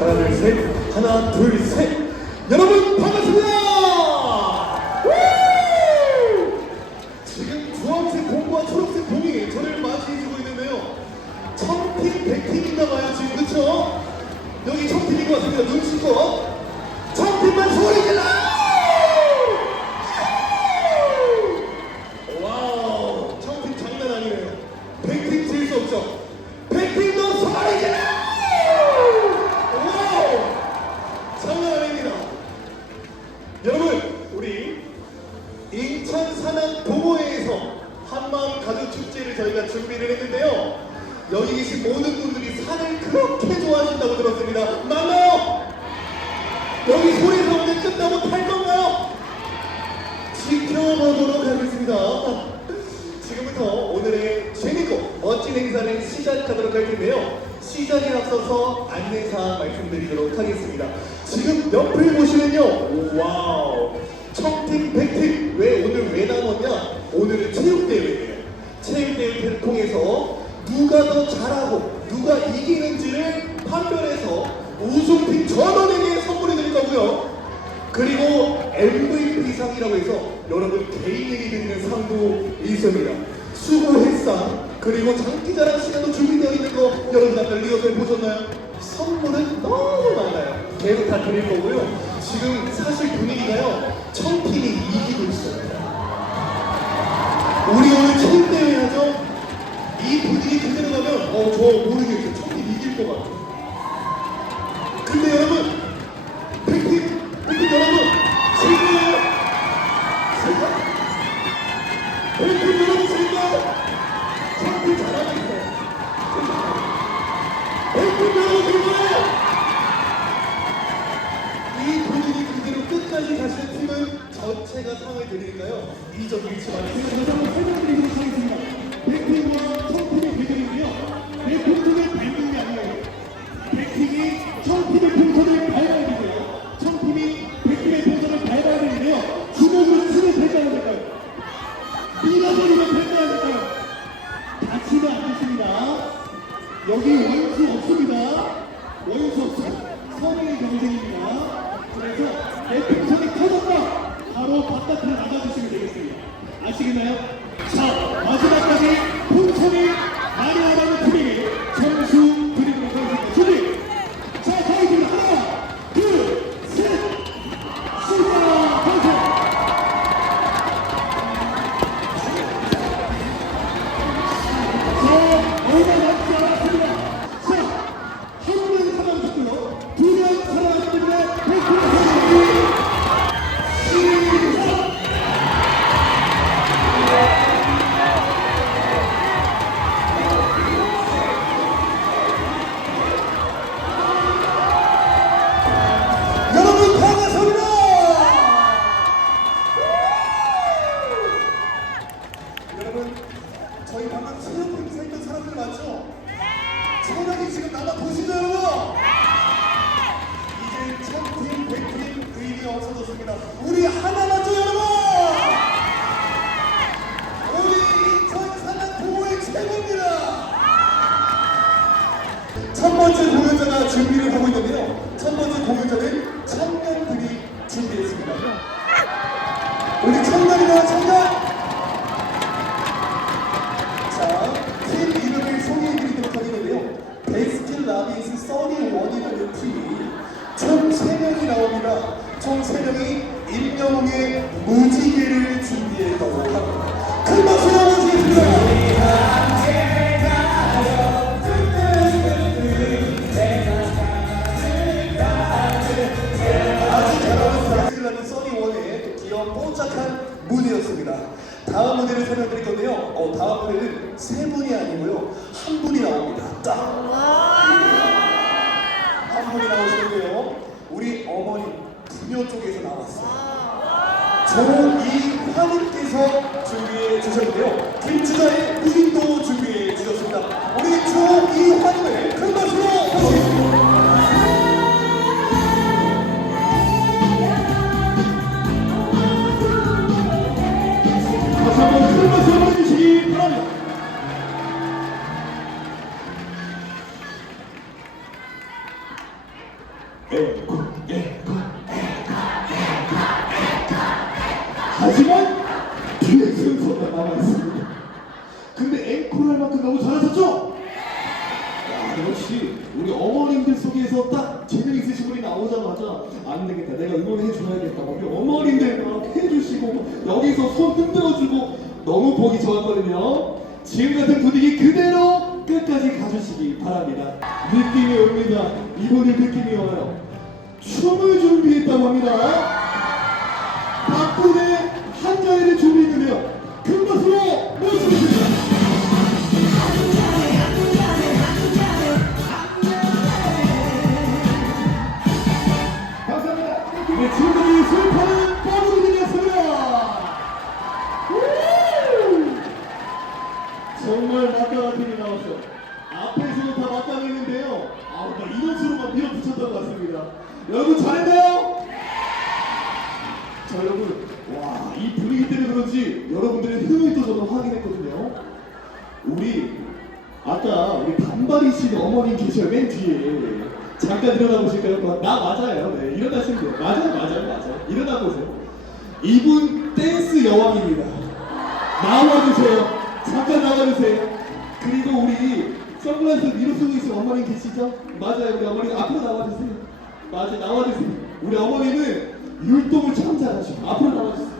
하나 둘 셋. 하나 둘 셋. 여러분 반갑습니다. 우! 지금 주황색 공과 초록색 공이 저를 맞이해주고 있는데요. 청팀 백팀인가 봐요 지금 그쵸? 여기 청팀인 것 같습니다. 눈치껏 청팀만 소리 질러! 와우 청팀 장난 아니에요. 백팀 질 수 없죠. 천 산악 동호회에서 한마음 가족 축제를 저희가 준비를 했는데요. 여기 계신 모든 분들이 산을 그렇게 좋아하신다고 들었습니다. 맞나요? 여기 소리 나오는데 끝나고 탈 건가요? 지켜보도록 하겠습니다. 지금부터 오늘의 재밌고 멋진 행사를 시작하도록 할 텐데요. 시작에 앞서서 안내사항 말씀드리도록 하겠습니다. 지금 옆을 보시면요. 와우. 청팀, 백팀. 왜 오늘 왜 나눴냐? 오늘은 체육대회예요. 체육대회를 통해서 누가 더 잘하고 누가 이기는지를 판별해서 우승팀 전원에게 선물해 드릴 거고요. 그리고 MVP상이라고 해서 여러분 개인에게 드리는 상도 있습니다. 수고했상 그리고 장기자랑 시간도 준비되어 있는 거 여러분 아까 리허설 보셨나요? 선물은 너무 많아요. 계속 다 드릴 거고요. 지금 사실 분위기가요. 청팀이 이기고 있어요. 우리 오늘 어 저 모르겠어요. 청팀 이길 것 같아요. 근데 여러분 백팀 백팀 여러분 즐거워요? 즐거? 백팀 여러분 즐거워요? 청팀 잘하고 있어요. 백팀 여러분 즐거워요? 이 분위기 그대로 끝까지 가시는 팀은 전체가 상을 드리니까요. 이점 잃지 마세요. 다시 한번 설명드리도록 하겠습니다. 백팀과 청팀의 대결인데요. 내 공통의 밟는 게 아니에요. 백팀이 청팀의 동선을 밟아야 되고요. 청팀이 백팀의 동선을 밟아야 되는데요. 주먹으로 될까요, 안 될까요? 될까요, 안 될까요? 다치면 안 됐습니다. 여기 원수 없습니다. 원수 없어요. 선의 경쟁입니다. 그래서 내 동선이 터졌다. 바로 바깥으로 나가주시면 되겠습니다. 아시겠나요? 자, 마지막까지 첫 번째 공연자가 준비를 하고 있는데요. 첫 번째 공연자는 청년들이 준비했습니다. 우리 청년이나 청년! 자, 팀 이름을 소개해드리도록 하겠는데요. 베스킨 라빈스 써니 원이라는 팀이 총 3명이 나옵니다. 총 3명이 귀여운 뽀짝한 무대였습니다. 다음 무대를 설명드릴 건데요. 어, 다음 무대는 세 분이 아니고요. 한 분이 나옵니다. 딱! 한 분이 나오시는데요. 우리 어머니 부녀 쪽에서 나왔어요. 조이환님께서 준비해 주셨는데요. 김주자의 부인도 준비해 주셨습니다. 우리 조이환님을 큰 박수로 앵콜 앵콜 하지만 뒤에 순서가 남아있습니다 근데 앵콜 할 만큼 너무 잘하셨죠? 야, 역시 우리 어머님들 속에서 딱 재능 있으신 분이 나오자마자 안 되겠다. 내가 응원해 줘야겠다. 막 어머님들 막 해주시고 막 여기서 손 흔들어주고 너무 보기 좋았거든요. 지금 같은 분위기 그대로 끝까지 가주시기 바랍니다. 느낌이 옵니다. 이분들 느낌이 와요. 춤을 준비했다고 합니다. 박군의 한자리를 준비했는데요. 큰 것으로 모시겠습니다. 네. 정말 막강한 이 여러분 잘했나요? 자, 여러분, 와, 이 분위기 때문에 그런지 여러분들의 또 저는 확인했거든요. 우리 아까 우리 단발이 신 어머님 계셔요 맨 뒤에 잠깐 일어나 보실까요? 나 맞아요. 네, 일어나시면 돼요. 맞아요, 맞아요, 맞아요. 일어나 보세요. 이분 댄스 여왕입니다. 나와주세요. 잠깐 나와주세요. 그리고 우리 선글라스 위로 쓰고 있는 어머님 계시죠? 맞아요. 우리 어머니 앞으로 나와주세요. 맞아요. 나와주세요. 우리 어머니는 율동을 참 잘하시고 앞으로 나와주세요.